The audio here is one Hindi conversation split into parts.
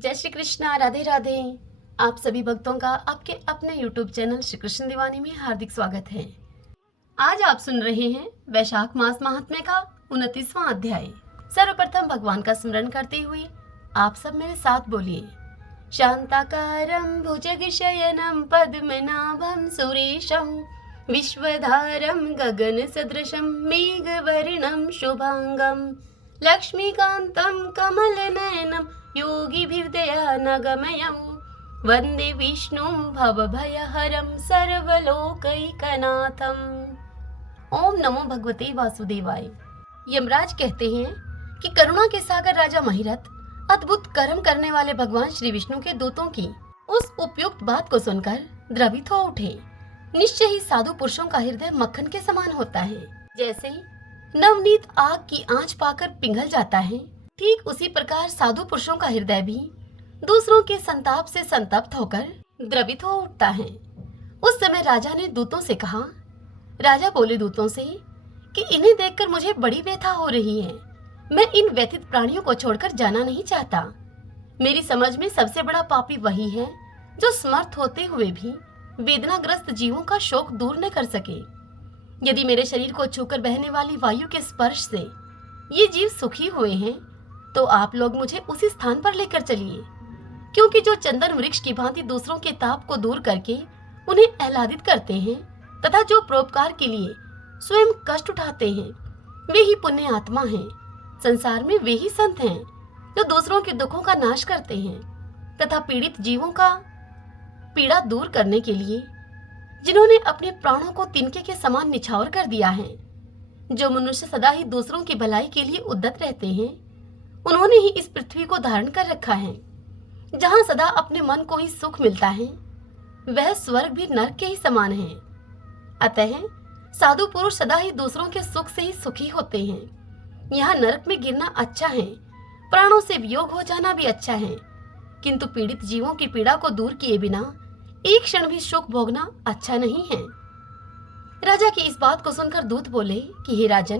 जय श्री कृष्णा, राधे राधे। आप सभी भक्तों का आपके अपने YouTube चैनल श्री कृष्ण दीवानी में हार्दिक स्वागत है। आज आप सुन रहे हैं वैशाख मास महात्म्य का 29वां अध्याय। सर्वप्रथम भगवान का स्मरण करते हुए आप सब मेरे साथ बोलिए। शांताकारं भुजगशयनं पद्मनाभं सुरेशं विश्वधारं गगनसदृशं मेघवर्णं शुभांगं लक्ष्मीकान्तं कमलनयनं योगिभिर्दयानगमयं वन्दे विष्णुं भवभयहरं सर्वलोकैकनाथम्। ओम नमो भगवते वासुदेवाय। यमराज कहते हैं कि करुणा के सागर राजा महिरथ अद्भुत कर्म करने वाले भगवान श्री विष्णु के दूतों की उस उपयुक्त बात को सुनकर द्रवित हो उठे। निश्चय ही साधु पुरुषों का हृदय मक्खन के समान होता है। जैसे नवनीत आग की आंच पाकर पिघल जाता है, ठीक उसी प्रकार साधु पुरुषों का हृदय भी दूसरों के संताप से संतप्त होकर द्रवित हो उठता है। उस समय राजा ने दूतों से कहा। राजा बोले दूतों से कि इन्हें देखकर मुझे बड़ी व्यथा हो रही है। मैं इन व्यथित प्राणियों को छोड़कर जाना नहीं चाहता। मेरी समझ में सबसे बड़ा पापी वही है जो समर्थ होते हुए भी वेदनाग्रस्त जीवों का शोक दूर न कर सके। यदि मेरे शरीर को छूकर बहने वाली वायु के स्पर्श से ये जीव सुखी हुए हैं तो आप लोग मुझे उसी स्थान पर लेकर चलिए, क्योंकि जो चंदन वृक्ष की भांति दूसरों के ताप को दूर करके उन्हें आह्लादित करते हैं तथा जो परोपकार के लिए स्वयं कष्ट उठाते हैं, वे ही पुण्य आत्मा हैं। संसार में वे ही संत हैं जो दूसरों के दुखों का नाश करते हैं तथा पीड़ित जीवों का पीड़ा दूर करने के लिए जिन्होंने अपने प्राणों को तिनके के समान निछावर कर दिया है। जो मनुष्य सदा ही दूसरों की भलाई के लिए उद्यत रहते हैं, उन्होंने ही इस पृथ्वी को धारण कर रखा है। जहाँ सदा अपने मन को ही सुख मिलता है, वह स्वर्ग भी नरक के ही समान है। अतः साधु पुरुष सदा ही दूसरों के सुख से ही सुखी होते हैं। यहाँ नरक में गिरना अच्छा है, प्राणों से वियोग हो जाना भी अच्छा है, किंतु पीड़ित जीवों की पीड़ा को दूर किए बिना एक क्षण भी सुख भोगना अच्छा नहीं है। राजा की इस बात को सुनकर दूत बोले कि हे राजन,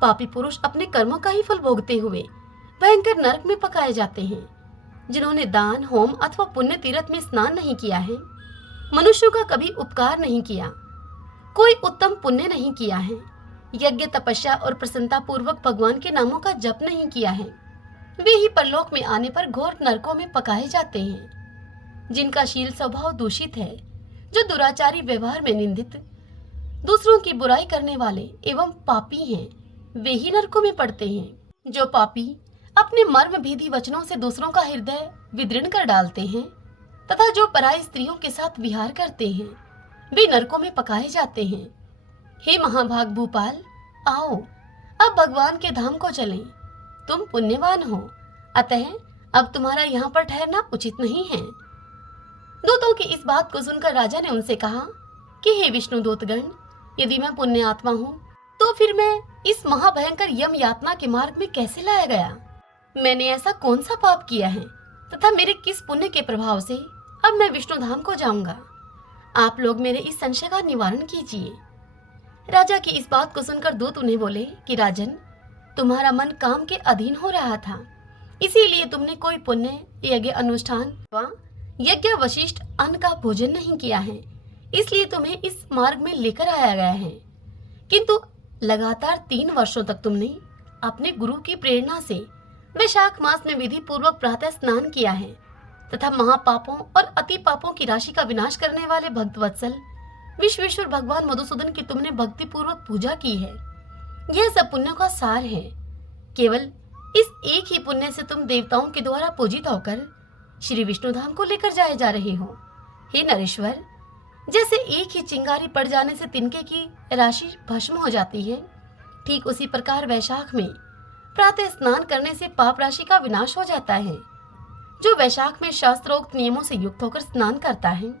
पापी पुरुष अपने कर्मों का ही फल भोगते हुए भयंकर नरक में पकाए जाते हैं। जिन्होंने दान, होम अथवा पुण्य तीर्थ में स्नान नहीं किया है, मनुष्यों का कभी उपकार नहीं किया, कोई उत्तम पुण्य नहीं किया है, यज्ञ, तपस्या और प्रसन्नता पूर्वक भगवान के नामों का जप नहीं किया है, वे ही परलोक में आने पर घोर नरकों में पकाए जाते हैं। जिनका शील स्वभाव दूषित है, जो दुराचारी व्यवहार में निंदित, दूसरों की बुराई करने वाले एवं पापी हैं, वे ही नरकों में पड़ते हैं। जो पापी अपने मर्म भेदी वचनों से दूसरों का हृदय विदीर्ण कर डालते हैं तथा जो पराई स्त्रियों के साथ विहार करते हैं, वे नरकों में पकाए जाते हैं। हे महाभाग भूपाल, आओ अब भगवान के धाम को चलें। तुम पुण्यवान हो, अतः अब तुम्हारा यहाँ पर ठहरना उचित नहीं है। दूतों की इस बात को सुनकर राजा ने उनसे कहा कि हे विष्णु दूतगण, यदि मैं पुण्य आत्मा हूँ तो फिर मैं इस महाभयंकर यम यातना के मार्ग में कैसे लाया गया? मैंने ऐसा कौन सा पाप किया है तथा मेरे किस पुण्य के प्रभाव से अब मैं विष्णु धाम को जाऊंगा? आप लोग मेरे इस संशय का निवारण कीजिए। राजा की इस बात को सुनकर दूत उन्हें बोले कि राजन, तुम्हारा मन काम के अधीन हो रहा था, इसीलिए तुमने कोई पुण्य, यज्ञ अनुष्ठान व यज्ञ वशिष्ठ अन्न का भोजन नहीं किया है, इसलिए तुम्हें इस मार्ग में लेकर आया गया है। किंतु लगातार 3 वर्षों तक तुमने अपने गुरु की प्रेरणा से वैशाख मास में विधि पूर्वक प्रातः स्नान किया है तथा महापापों और अति पापों की राशि का विनाश करने वाले भक्तवत्सल विश्वेश्वर भगवान मधुसूदन की तुमने भक्ति पूर्वक पूजा की है। यह सब पुण्यों का सार है। केवल इस एक ही पुण्य से तुम देवताओं के द्वारा पूजित होकर श्री विष्णु धाम को लेकर जाए जा रहे हो। हे नरेश्वर, जैसे एक ही चिंगारी पड़ जाने से तिनके की राशि भस्म हो जाती है, ठीक उसी प्रकार वैशाख में प्रातः स्नान करने से पाप राशि का विनाश हो जाता है। जो वैशाख में शास्त्रोक्त नियमों से युक्त होकर स्नान करता है,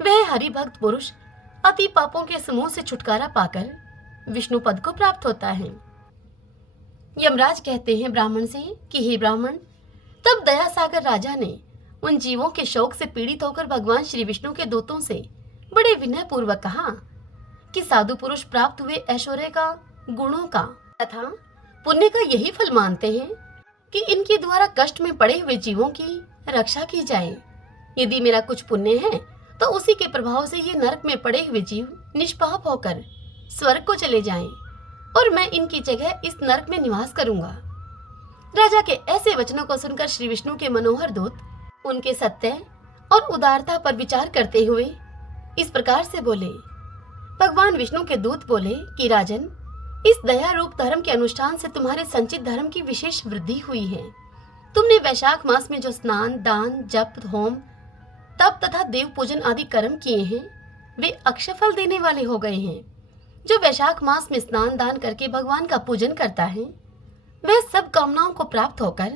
वह हरि भक्त पुरुष अति पापों के समूह से छुटकारा पाकर विष्णु पद को प्राप्त होता है। यमराज कहते हैं ब्राह्मण से कि हे ब्राह्मण, तब दया सागर राजा ने उन जीवों के शोक से पीड़ित होकर भगवान श्री विष्णु के दूतों से बड़े विनय पूर्वक कहा कि साधु पुरुष प्राप्त हुए ऐश्वर्य का, गुणों का तथा पुण्य का यही फल मानते हैं। कि इनके द्वारा कष्ट में पड़े हुए जीवों की रक्षा की जाए। यदि मेरा कुछ पुण्य है तो उसी के प्रभाव से ये नरक में पड़े हुए जीव निष्पाप होकर स्वर्ग को चले जाएं और मैं इनकी जगह इस नरक में निवास करूंगा। राजा के ऐसे वचनों को सुनकर श्री विष्णु के मनोहर दूत उनके सत्य और उदारता पर विचार करते हुए इस प्रकार से बोले। भगवान विष्णु के दूत बोले कि राजन, इस दया रूप धर्म के अनुष्ठान से तुम्हारे संचित धर्म की विशेष वृद्धि हुई है। तुमने वैशाख मास में जो स्नान, दान, जप, होम, तप तथा देव पूजन आदि कर्म किए हैं वे अक्षय फल देने वाले हो गए हैं। जो वैशाख मास में स्नान दान करके भगवान का पूजन करता है वह सब कामनाओं को प्राप्त होकर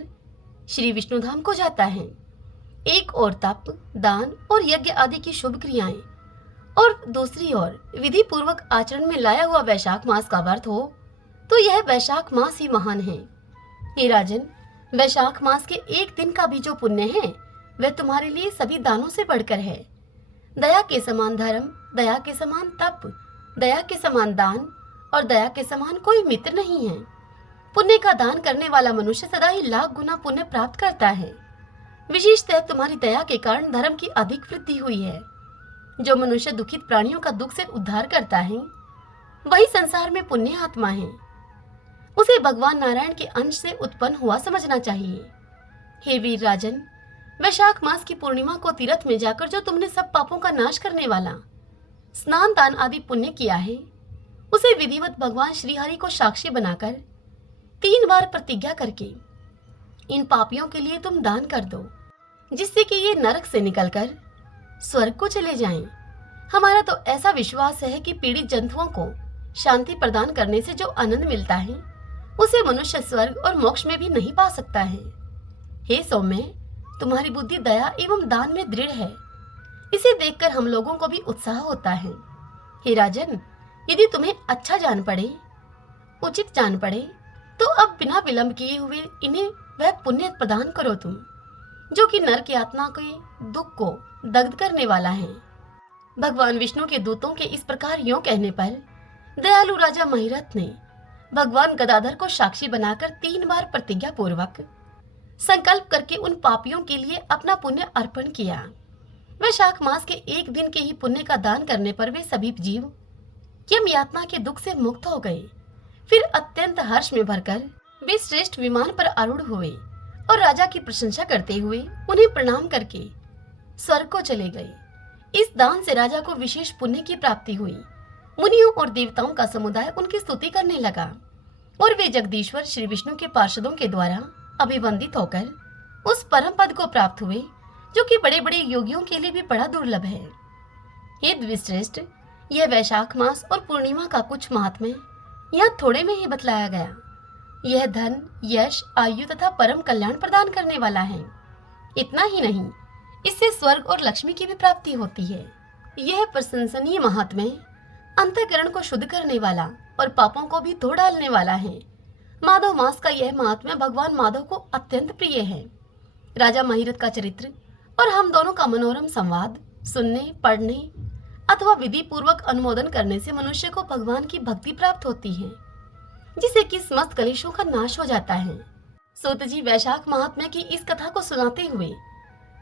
श्री विष्णु धाम को जाता है। एक और तप, दान और यज्ञ आदि की शुभ क्रियाएं और दूसरी ओर विधि पूर्वक आचरण में लाया हुआ वैशाख मास का व्रत हो तो यह वैशाख मास ही महान है। हे राजन, वैशाख मास के एक दिन का भी जो पुण्य है वह तुम्हारे लिए सभी दानों से बढ़कर है। दया के समान धर्म, दया के समान तप, दया के समान दान और दया के समान कोई मित्र नहीं है। पुण्य का दान करने वाला मनुष्य सदा ही लाख गुना पुण्य प्राप्त करता है। विशेषतः तुम्हारी दया के कारण धर्म की अधिक वृद्धि हुई है। जो मनुष्य दुखित प्राणियों का दुख से उद्धार करता है वही संसार में पुण्य आत्मा है। उसे भगवान नारायण के अंश से उत्पन्न हुआ समझना चाहिए। हे वीर राजन, वैशाख मास की पूर्णिमा को तीर्थ में जाकर जो तुमने सब पापों का नाश करने वाला स्नान दान आदि पुण्य किया है उसे विधिवत भगवान श्री हरि को साक्षी बनाकर 3 बार प्रतिज्ञा करके इन पापियों के लिए तुम दान कर दो, जिससे कि ये नरक से निकलकर स्वर्ग को चले जाएं। हमारा तो ऐसा विश्वास है कि पीड़ित जंतुओं को शांति प्रदान करने से जो आनंद मिलता है उसे मनुष्य स्वर्ग और मोक्ष में भी नहीं पा सकता है। हे सौम्य, तुम्हारी बुद्धि दया एवं दान में दृढ़ है। इसे देखकर हम लोगों को भी उत्साह होता है। हे राजन, यदि तुम्हें अच्छा जान पड़े, उचित जान पड़े तो अब बिना विलंब किए हुए इन्हें वह पुण्य प्रदान करो तुम, जो कि नर की आत्मा के दुख को दग्ध करने वाला है। भगवान विष्णु के दूतों के इस प्रकार यों कहने पर दयालु राजा महिरथ ने भगवान गदाधर को साक्षी बनाकर 3 बार प्रतिज्ञा पूर्वक संकल्प करके उन पापियों के लिए अपना पुण्य अर्पण किया। वैशाख मास के एक दिन के ही पुण्य का दान करने पर वे सभी जीव यम यातना के दुख से मुक्त हो गए। फिर अत्यंत हर्ष में भरकर वे श्रेष्ठ विमान पर आरूढ़ हुए और राजा की प्रशंसा करते हुए उन्हें प्रणाम करके स्वर्ग को चले गए। इस दान से राजा को विशेष पुण्य की प्राप्ति हुई। मुनियों और देवताओं का समुदाय उनकी स्तुति करने लगा और वे जगदीश्वर श्री विष्णु के पार्षदों के द्वारा अभिवंदित होकर उस परम पद को प्राप्त हुए, जो कि बड़े बड़े योगियों के लिए भी बड़ा दुर्लभ है। हे द्विश्रेष्ठ, यह वैशाख मास और पूर्णिमा का कुछ महात्म्य यहाँ थोड़े में ही बतलाया गया। यह धन, यश, आयु तथा परम कल्याण प्रदान करने वाला है। इतना ही नहीं, इससे स्वर्ग और लक्ष्मी की भी प्राप्ति होती है। यह प्रशंसनीय महात्म्य अंतःकरण को शुद्ध करने वाला और पापों को भी धो डालने वाला है। माधव मास का यह महात्म्य भगवान माधव को अत्यंत प्रिय है। राजा महिरथ का चरित्र और हम दोनों का मनोरम संवाद सुनने, पढ़ने अथवा विधि पूर्वक अनुमोदन करने से मनुष्य को भगवान की भक्ति प्राप्त होती है, जिससे कि समस्त कलेशों का नाश हो जाता है। सूत जी वैशाख महात्म्य की इस कथा को सुनाते हुए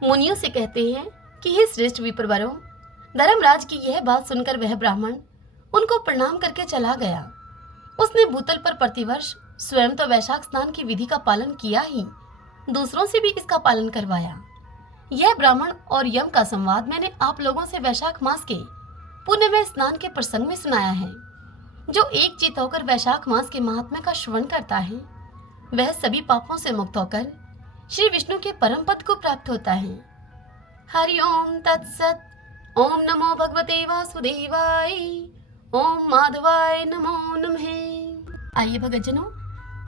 मुनियों से कहते हैं कि हे श्रेष्ठ विप्रवरों, धर्मराज की यह बात सुनकर वह ब्राह्मण उनको प्रणाम करके चला गया। उसने भूतल पर प्रतिवर्ष स्वयं तो वैशाख स्नान की विधि का पालन किया ही, दूसरों से भी इसका पालन करवाया। यह ब्राह्मण और यम का संवाद मैंने आप लोगों से वैशाख मास के पुण्यमय स्नान के प्रसंग में सुनाया है। जो एक चित होकर वैशाख मास के महात्म्य का श्रवण करता है वह सभी पापों से मुक्त होकर श्री विष्णु के परम पद को प्राप्त होता है। हरि ओम तत्सत। ओम नमो भगवते वासुदेवाय। ओम माधवाय नमो नमः। आइए भगतजनों,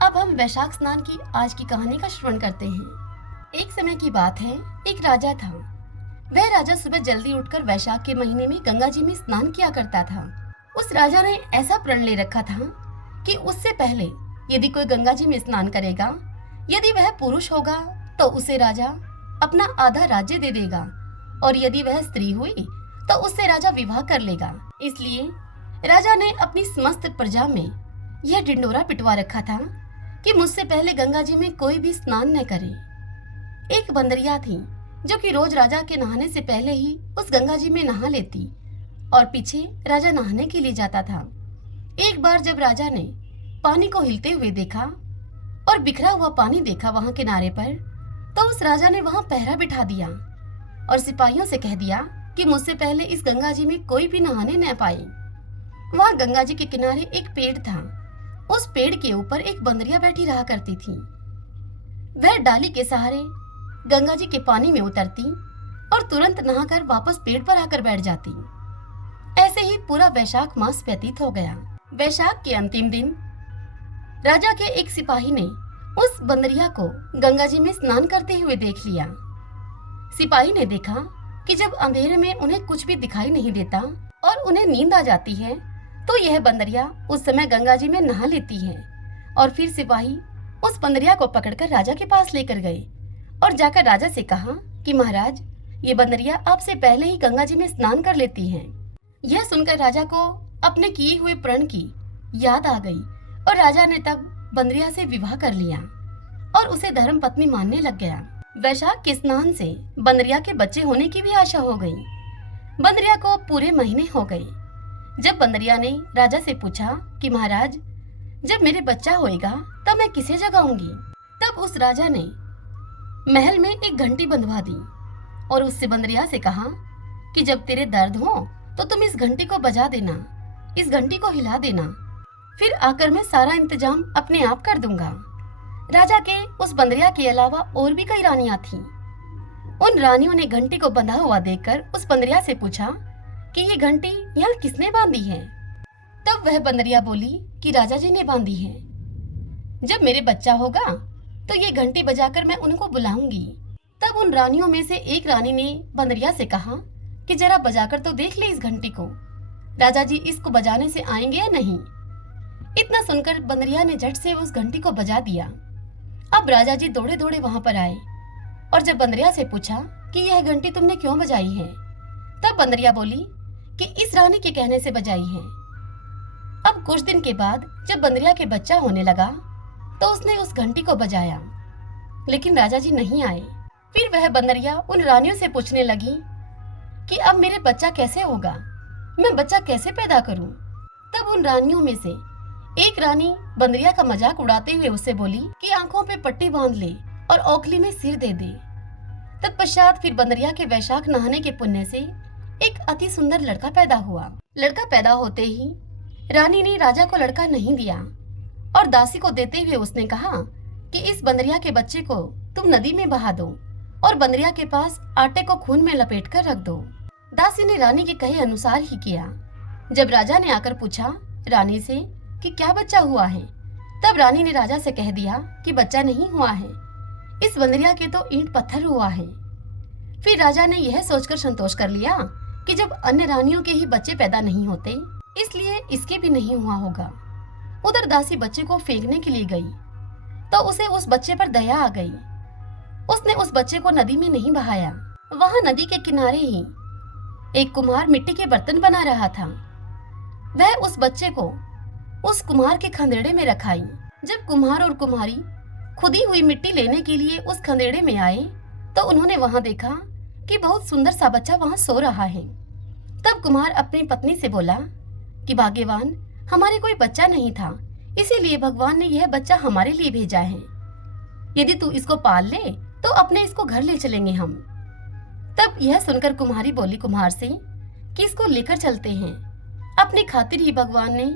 अब हम वैशाख स्नान की आज की कहानी का श्रवण करते हैं। एक समय की बात है, एक राजा था। वह राजा सुबह जल्दी उठकर वैशाख के महीने में गंगा जी में स्नान किया करता था। उस राजा ने ऐसा प्रण ले रखा था कि उससे पहले यदि कोई गंगा जी में स्नान करेगा, यदि वह पुरुष होगा तो उसे राजा अपना आधा राज्य दे देगा, और यदि वह स्त्री हुई तो उससे राजा विवाह कर लेगा। इसलिए राजा ने अपनी समस्त प्रजा में यह ढिंडोरा पिटवा रखा था कि मुझसे पहले गंगा जी में कोई भी स्नान न करे। एक बंदरिया थी जो कि रोज राजा के नहाने से पहले ही उस गंगा जी में नहा लेती और पीछे राजा नहाने के लिए जाता था। एक बार जब राजा ने पानी को हिलते हुए देखा और बिखरा हुआ पानी देखा वहां किनारे पर, तो उस राजा ने वहां पहरा बिठा दिया और सिपाहियों से कह दिया कि मुझसे पहले इस गंगा जी में कोई भी नहाने न पाए। वहां गंगा जी के किनारे एक पेड़ था। उस पेड़ के ऊपर एक बंदरिया बैठी रहा करती थी। वह डाली के सहारे गंगा जी के पानी में उतरती और तुरंत नहाकर वापस पेड़ पर आकर बैठ जाती। ऐसे ही पूरा वैशाख मास व्यतीत हो गया। वैशाख के अंतिम दिन राजा के एक सिपाही ने उस बंदरिया को गंगा जी में स्नान करते हुए देख लिया। सिपाही ने देखा कि जब अंधेरे में उन्हें कुछ भी दिखाई नहीं देता और उन्हें नींद आ जाती है, तो यह बंदरिया उस समय गंगा जी में नहा लेती है। और फिर सिपाही उस बंदरिया को पकड़कर राजा के पास लेकर गए और जाकर राजा से कहा कि महाराज, ये बंदरिया आपसे पहले ही गंगा जी में स्नान कर लेती है। यह सुनकर राजा को अपने किए हुए प्रण की याद आ गई और राजा ने तब बंदरिया से विवाह कर लिया और उसे धर्म पत्नी मानने लग गया। वैशाख के स्नान से बंदरिया के बच्चे होने की भी आशा हो गई। बंदरिया को पूरे महीने हो गए। जब बंदरिया ने राजा से पूछा कि महाराज, जब मेरे बच्चा होएगा तब मैं किसे जगाऊंगी, तब उस राजा ने महल में एक घंटी बंधवा दी और उससे बंदरिया से कहा कि जब तेरे दर्द हो तो तुम इस घंटी को बजा देना, इस घंटी को हिला देना, फिर आकर मैं सारा इंतजाम अपने आप कर दूंगा। राजा के उस बंदरिया के अलावा और भी कई रानियां थीं। उन रानियों ने घंटी को बंधा हुआ देखकर उस बंदरिया से पूछा कि ये घंटी यहाँ किसने बांधी है। तब वह बंदरिया बोली कि राजा जी ने बांधी है। जब मेरे बच्चा होगा तो ये घंटी बजाकर मैं उनको बुलाऊंगी। तब उन रानियों में से एक रानी ने बंदरिया से कहा कि जरा बजाकर तो देख ले इस घंटी को, राजा जी इसको बजाने से आएंगे या नहीं। इतना सुनकर बंदरिया ने झट से उस घंटी को बजा दिया। अब राजा जी दौड़े दौड़े वहां पर आए और जब बंदरिया से पूछा कि यह घंटी तुमने क्यों बजाई है, तब बंदरिया बोली कि इस रानी के कहने से बजाई है। अब कुछ दिन के बाद जब बंदरिया के बच्चा होने लगा तो उसने उस घंटी को बजाया, लेकिन राजा जी नहीं आए। फिर वह बंदरिया उन रानियों से पूछने लगी कि अब मेरे बच्चा कैसे होगा, मैं बच्चा कैसे पैदा करूं। तब उन रानियों में से एक रानी बंदरिया का मजाक उड़ाते हुए उससे बोली कि आंखों पे पट्टी बांध ले और ओखली में सिर दे दे। तत्पश्चात फिर बंदरिया के वैशाख नहाने के पुण्य से एक अति सुंदर लड़का पैदा हुआ। लड़का पैदा होते ही रानी ने राजा को लड़का नहीं दिया और दासी को देते हुए उसने कहा कि इस बंदरिया के बच्चे को तुम नदी में बहा दो और बंदरिया के पास आटे को खून में लपेट कर रख दो। दासी ने रानी के कहे अनुसार ही किया। जब राजा ने आकर पूछा रानी से कि क्या बच्चा हुआ है, तब रानी ने राजा से कह दिया कि बच्चा नहीं हुआ है, इस बंदरिया के तो ईंट पत्थर हुआ है। फिर राजा ने यह सोचकर संतोष कर लिया कि जब अन्य रानियों के ही बच्चे पैदा नहीं होते, इसलिए इसके भी नहीं हुआ होगा। उधर दासी बच्चे को फेंकने के लिए गई तो उसे उस बच्चे पर दया आ गई। उसने उस बच्चे को नदी में नहीं बहाया। वहां नदी के किनारे ही एक कुम्हार मिट्टी के बर्तन बना रहा था। वह उस बच्चे को उस कुम्हार के खंदेड़े में रखाई। जब कुम्हार और कुम्हारी खुदी हुई मिट्टी लेने के लिए उस खंदेड़े में आए तो उन्होंने वहां देखा कि बहुत सुंदर सा बच्चा वहां सो रहा है। तब कुम्हार अपनी पत्नी से बोला कि भाग्यवान, हमारे कोई बच्चा नहीं था, इसीलिए भगवान ने यह बच्चा हमारे लिए भेजा है। यदि तू इसको पाल ले तो अपने इसको घर ले चलेंगे हम। तब यह सुनकर कुम्हारी बोली कुम्हार से कि इसको लेकर चलते हैं, अपनी खातिर ही भगवान ने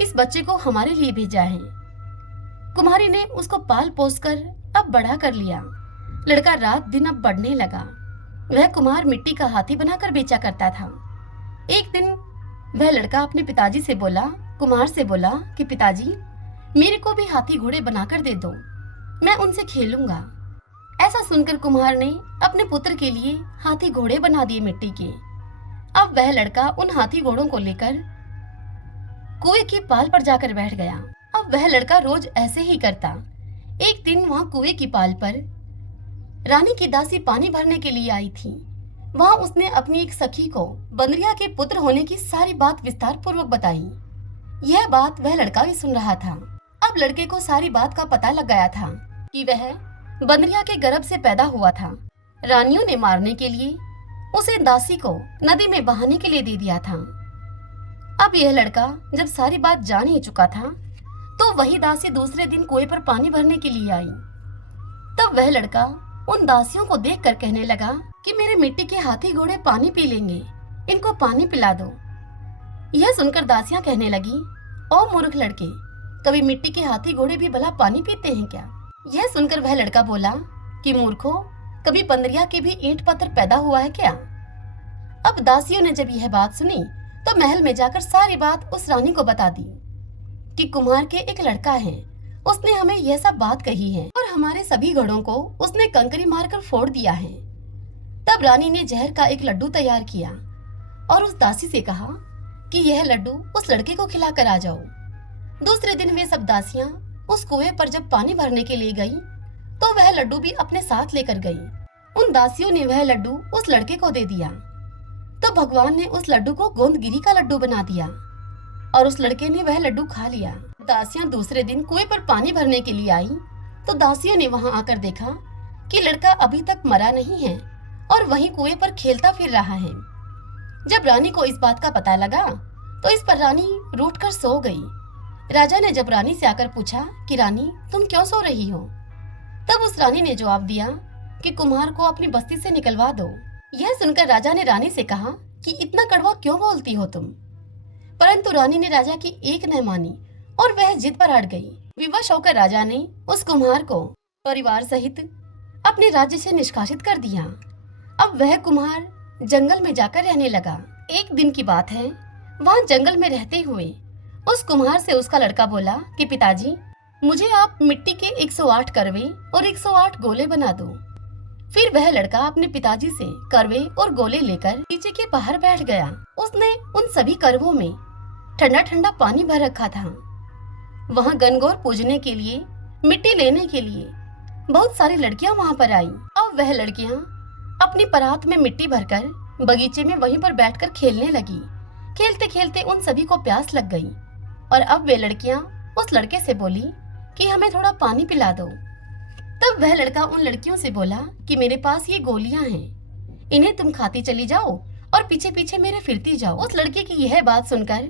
इस बच्चे को हमारे लिए भेजा है। कुम्हारी ने उसको पाल पोस कर अब बड़ा कर लिया। लड़का रात दिन अब बढ़ने लगा। वह कुम्हार मिट्टी का हाथी बनाकर बेचा करता था। एक दिन वह लड़का अपने पिताजी से बोला, कुम्हार से बोला कि पिताजी, मेरे को भी हाथी घोड़े बनाकर दे दो, मैं उनसे खेलूंगा। ऐसा सुनकर कुम्हार ने अपने पुत्र के लिए हाथी घोड़े बना दिए मिट्टी के। अब वह लड़का उन हाथी घोड़ों को लेकर कुएं की पाल पर जाकर बैठ गया। अब वह लड़का रोज ऐसे ही करता। एक दिन वहां कुएं की पाल पर रानी की दासी पानी भरने के लिए आई थी। वहां उसने अपनी एक सखी को बंदरिया के पुत्र होने की सारी बात विस्तार पूर्वक बताई। यह बात वह लड़का भी सुन रहा था। अब लड़के को सारी बात का पता लग गया था कि वह बंदरिया के गर्भ से पैदा हुआ था। रानियों ने मारने के लिए उसे दासी को नदी में बहाने के लिए दे दिया था। अब यह लड़का जब सारी बात जान ही चुका था तो वही दासी दूसरे दिन कुएं पर पानी भरने के लिए आई। तब वह लड़का उन दासियों को देखकर कहने लगा कि मेरे मिट्टी के हाथी घोड़े पानी पी लेंगे, इनको पानी पिला दो। यह सुनकर दासियां कहने लगी, ओ मूर्ख लड़के, कभी मिट्टी के हाथी घोड़े भी भला पानी पीते हैं क्या? यह सुनकर वह लड़का बोला कि मूर्खों, कभी बंदरिया के भी ईंट पत्थर पैदा हुआ है क्या? अब दासियों ने जब यह बात सुनी तो महल में जाकर सारी बात उस रानी को बता दी कि कुम्हार के एक लड़का है, उसने हमें यह सब बात कही है और हमारे सभी घड़ों को उसने कंकरी मारकर फोड़ दिया है। तब रानी ने जहर का एक लड्डू तैयार किया और उस दासी से कहा कि यह लड्डू उस लड़के को खिलाकर आ जाओ। दूसरे दिन वे सब दासियां उस कुएं पर जब पानी भरने के लिए गई तो वह लड्डू भी अपने साथ लेकर गई। उन दासियों ने वह लड्डू उस लड़के को दे दिया तो भगवान ने उस लड्डू को गोंदगिरी का लड्डू बना दिया और उस लड़के ने वह लड्डू खा लिया। दासियां दूसरे दिन कुएं पर पानी भरने के लिए आई तो दासियों ने वहां आकर देखा कि लड़का अभी तक मरा नहीं है और वहीं कुएं पर खेलता फिर रहा है। जब रानी को इस बात का पता लगा तो इस पर रानी रूठ कर सो गई। राजा ने जब रानी से आकर पूछा कि रानी, तुम क्यों सो रही हो? तब उस रानी ने जवाब दिया कि कुम्हार को अपनी बस्ती से निकलवा दो। यह सुनकर राजा ने रानी से कहा कि इतना कड़वा क्यों बोलती हो तुम? परंतु रानी ने राजा की एक न मानी और वह जिद पर अड़ गई। विवश होकर राजा ने उस कुम्हार को परिवार सहित अपने राज्य से निष्कासित कर दिया। अब वह कुम्हार जंगल में जाकर रहने लगा। एक दिन की बात है, वहाँ जंगल में रहते हुए उस कुम्हार से उसका लड़का बोला कि पिताजी, मुझे आप मिट्टी के 108 करवे और 108 गोले बना दो। फिर वह लड़का अपने पिताजी से करवे और गोले लेकर नीचे के बाहर बैठ गया। उसने उन सभी करवों में ठंडा ठंडा पानी भर रखा था। वहाँ गनगौर पूजने के लिए, मिट्टी लेने के लिए बहुत सारी लड़कियां वहाँ पर आई। अब वह लड़कियां अपनी परात में मिट्टी भरकर बगीचे में वहीं पर बैठकर खेलने लगी। खेलते खेलते उन सभी को प्यास लग गई और अब वे लड़कियां उस लड़के से बोली कि हमें थोड़ा पानी पिला दो। तब वह लड़का उन लड़कियों से बोला कि मेरे पास ये गोलियां हैं, इन्हें तुम खाती चली जाओ और पीछे पीछे मेरे फिरती जाओ। उस लड़के की यह बात सुनकर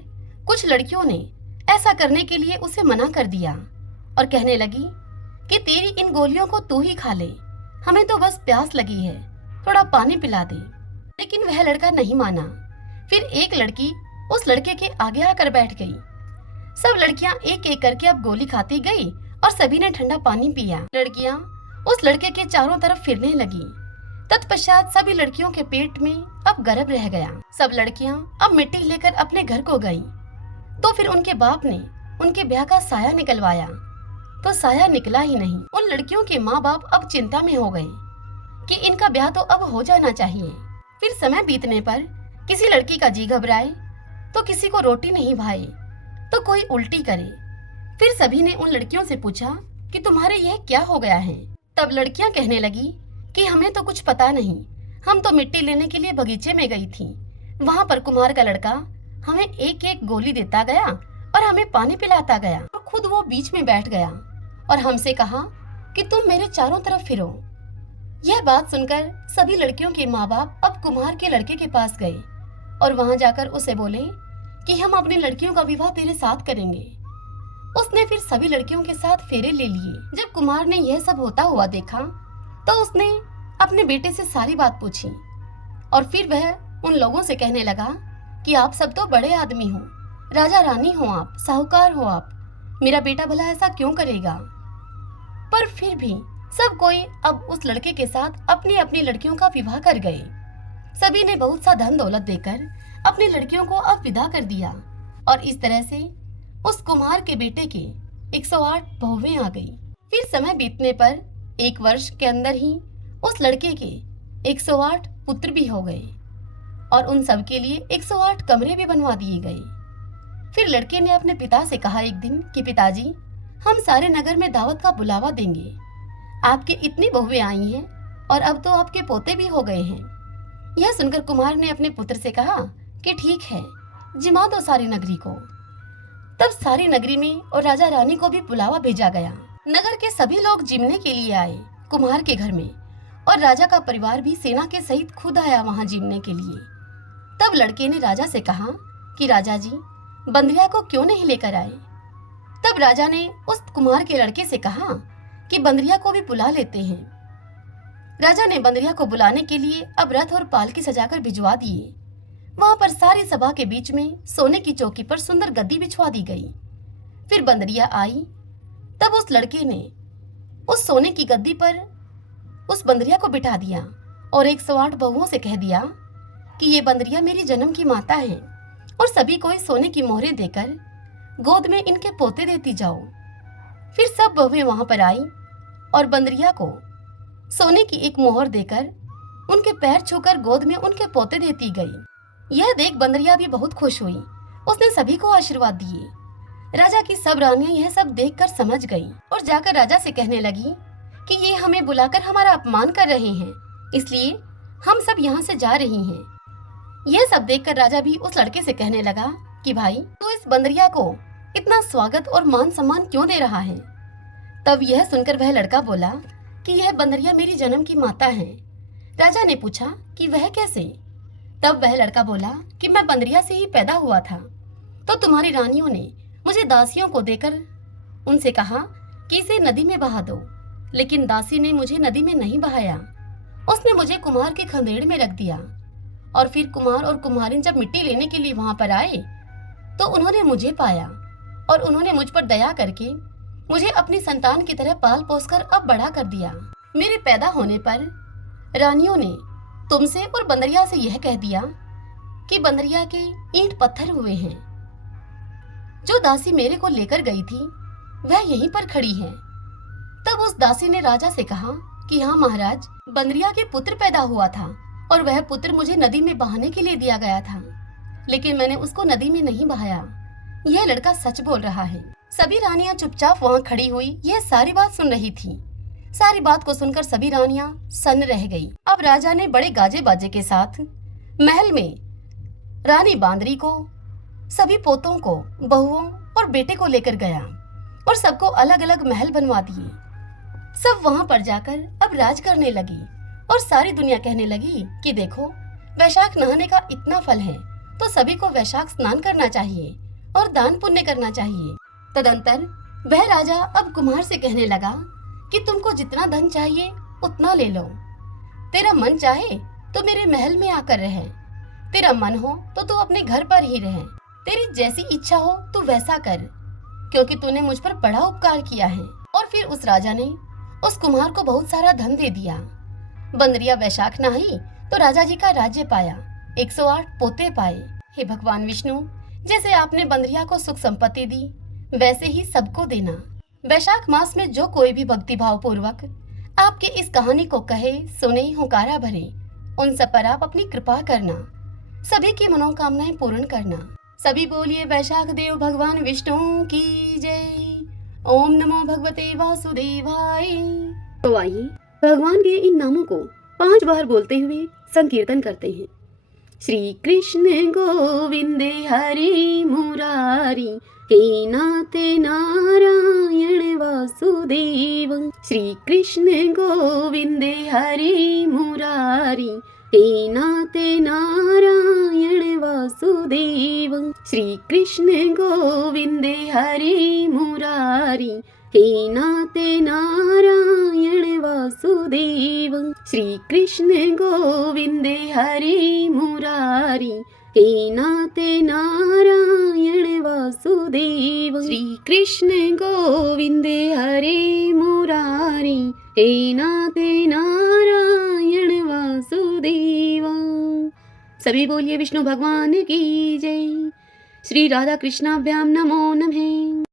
कुछ लड़कियों ने ऐसा करने के लिए उसे मना कर दिया और कहने लगी कि तेरी इन गोलियों को तू ही खा ले, हमें तो बस प्यास लगी है, थोड़ा पानी पिला दे। लेकिन वह लड़का नहीं माना। फिर एक लड़की उस लड़के के आगे आकर बैठ गई। सब लड़कियां एक एक करके अब गोली खाती गई और सभी ने ठंडा पानी पिया। लड़कियां उस लड़के के चारों तरफ फिरने लगी। तत्पश्चात सभी लड़कियों के पेट में अब गर्भ रह गया। सब लड़कियां अब मिट्टी लेकर अपने घर को गई। तो फिर उनके बाप ने उनके ब्याह का साया निकलवाया तो साया निकला ही नहीं। उन लड़कियों के माँ बाप अब चिंता में हो गए कि इनका ब्याह तो अब हो जाना चाहिए। फिर समय बीतने पर किसी लड़की का जी घबराए तो किसी को रोटी नहीं भाए तो कोई उल्टी करे। फिर सभी ने उन लड़कियों से पूछा कि तुम्हारे यह क्या हो गया है? तब लड़कियां कहने लगी कि हमें तो कुछ पता नहीं, हम तो मिट्टी लेने के लिए बगीचे में गई थी। वहाँ पर कुम्हार का लड़का हमें एक एक गोली देता गया और हमें पानी पिलाता गया और खुद वो बीच में बैठ गया और हमसे कहा कि तुम मेरे चारों तरफ फिरो। यह बात सुनकर सभी लड़कियों के माँ बाप अब कुम्हार के लड़के के पास गए और वहाँ जाकर उसे बोले कि हम अपनी लड़कियों का विवाह तेरे साथ करेंगे। उसने फिर सभी लड़कियों के साथ फेरे ले लिए। जब कुम्हार ने यह सब होता हुआ देखा तो उसने अपने बेटे से सारी बात पूछी और फिर वह उन लोगों से कहने लगा कि आप सब तो बड़े आदमी हो, राजा रानी हो, आप साहूकार हो, आप मेरा बेटा भला ऐसा क्यों करेगा? पर फिर भी सब कोई अब उस लड़के के साथ अपनी अपनी लड़कियों का विवाह कर गए। सभी ने बहुत सा धन दौलत देकर अपनी लड़कियों को अब विदा कर दिया और इस तरह से उस कुम्हार के बेटे के 108 बहुएं आ गई। फिर समय बीतने पर 1 वर्ष के अंदर ही उस लड़के के 108 पुत्र भी हो गए और उन सब के लिए 108 कमरे भी बनवा दिए गए। फिर लड़के ने अपने पिता से कहा एक दिन कि पिताजी, हम सारे नगर में दावत का बुलावा देंगे। आपके इतनी बहुएं आई हैं और अब तो आपके पोते भी हो गए हैं। यह सुनकर कुम्हार ने अपने पुत्र से कहा कि ठीक है, जिमा दो सारी नगरी को। तब सारी नगरी में और राजा रानी को भी बुलावा भेजा गया। नगर के सभी लोग जिमने के लिए आए कुम्हार के घर में, और राजा का परिवार भी सेना के सहित खुद आया वहां जिमने के लिए। तब लड़के ने राजा से कहा कि राजा जी, बंदरिया को क्यों नहीं लेकर आए। तब राजा ने उस कुम्हार के लड़के से कहा कि बंदरिया को भी बुला लेते हैं। राजा ने बंदरिया को बुलाने के लिए अब रथ और पालकी सजाकर भिजवा दिए। वहां पर सारी सभा के बीच में सोने की चौकी पर सुंदर गद्दी बिछवा दी गई। फिर बंदरिया आई। तब उस लड़के ने उस सोने की गद्दी पर उस बंदरिया को बिठा दिया और 108 बहुओं से कह दिया कि ये बंदरिया मेरी जन्म की माता है, और सभी को इस सोने की मोहरें देकर गोद में इनके पोते देती जाओ। फिर सब बहुएं वहां पर आई और बंदरिया को सोने की एक मोहर देकर उनके पैर छूकर गोद में उनके पोते देती गई। यह देख बंदरिया भी बहुत खुश हुई। उसने सभी को आशीर्वाद दिए। राजा की सब रानियां यह सब देखकर समझ गई और जाकर राजा से कहने लगी कि ये हमें बुलाकर हमारा अपमान कर रहे हैं, इसलिए हम सब यहाँ से जा रही हैं। यह सब देखकर राजा भी उस लड़के से कहने लगा कि भाई, तू इस बंदरिया को इतना स्वागत और मान सम्मान क्यों दे रहा है। तब यह सुनकर वह लड़का बोला कि यह बंदरिया मेरी जन्म की माता है। राजा ने पूछा कि वह कैसे। तब वह लड़का बोला कि मैं बंदरिया से ही पैदा हुआ था, तो तुम्हारी रानियों ने मुझे दासियों को देकर उनसे कहा कि इसे नदी में बहा दो, लेकिन दासी ने मुझे नदी में नहीं बहाया। उसने मुझे कुम्हार के खंदेड़ में रख दिया, और फिर कुम्हार और कुम्हारिन जब मिट्टी लेने के लिए वहां पर आए तो उन्होंने मुझे पाया, और उन्होंने मुझ पर दया करके मुझे अपनी संतान की तरह पाल पोसकर अब बड़ा कर दिया। मेरे पैदा होने पर रानियों ने तुमसे और बंदरिया से यह कह दिया कि बंदरिया के ईंट पत्थर हुए हैं। जो दासी मेरे को लेकर गई थी वह यहीं पर खड़ी है। तब उस दासी ने राजा से कहा कि हाँ महाराज, बंदरिया के पुत्र पैदा हुआ था, और वह पुत्र मुझे नदी में बहाने के लिए दिया गया था, लेकिन मैंने उसको नदी में नहीं बहाया। यह लड़का सच बोल रहा है। सभी रानियां चुपचाप वहां खड़ी हुई यह सारी बात सुन रही थी। सारी बात को सुनकर सभी रानियां सन्न रह गई। अब राजा ने बड़े गाजे बाजे के साथ महल में रानी बांदरी को, सभी पोतों को, बहुओं और बेटे को लेकर गया और सबको अलग अलग महल बनवा दिए। सब वहां पर जाकर अब राज करने लगी, और सारी दुनिया कहने लगी कि देखो, वैशाख नहाने का इतना फल है, तो सभी को वैशाख स्नान करना चाहिए और दान पुण्य करना चाहिए। तदंतर वह राजा अब कुम्हार से कहने लगा कि तुमको जितना धन चाहिए उतना ले लो। तेरा मन चाहे तो मेरे महल में आकर रहे, तेरा मन हो तो तू अपने घर पर ही रहे। तेरी जैसी इच्छा हो तू वैसा कर, क्योंकि तूने मुझ पर बड़ा उपकार किया है। और फिर उस राजा ने उस कुम्हार को बहुत सारा धन दे दिया। बंदरिया वैशाख नहाई तो राजा जी का राज्य पाया, 108 पोते पाए। हे भगवान विष्णु, जैसे आपने बंदरिया को सुख संपत्ति दी, वैसे ही सबको देना। वैशाख मास में जो कोई भी भक्ति भाव पूर्वक आपके इस कहानी को कहे, सुने, हुंकारा भरे, उन सब पर आप अपनी कृपा करना, सभी की मनोकामनाएं पूर्ण करना। सभी बोलिए वैशाख देव भगवान विष्णु की जय। ओम नमो भगवते वासुदेवाय। तो आइए भगवान के इन नामों को 5 बार बोलते हुए संकीर्तन करते हैं। श्री कृष्ण गोविंद हरि मुरारी, हे नाथ नारायण वासुदेव। श्री कृष्ण गोविंद हरि मुरारी, हे नाथ नारायण वासुदेव। श्री कृष्ण गोविंद हरि मुरारी, हे नाथ नारायण वासुदेव। श्री कृष्ण गोविंद हरि मुरारी, हे नाथ नारायण वासुदेव। श्री कृष्ण गोविंद हरि मुरारी, हे नाथ नारायण वासुदेव। सभी बोलिए विष्णु भगवान की जय। श्री राधा कृष्णाभ्याम नमो नमः।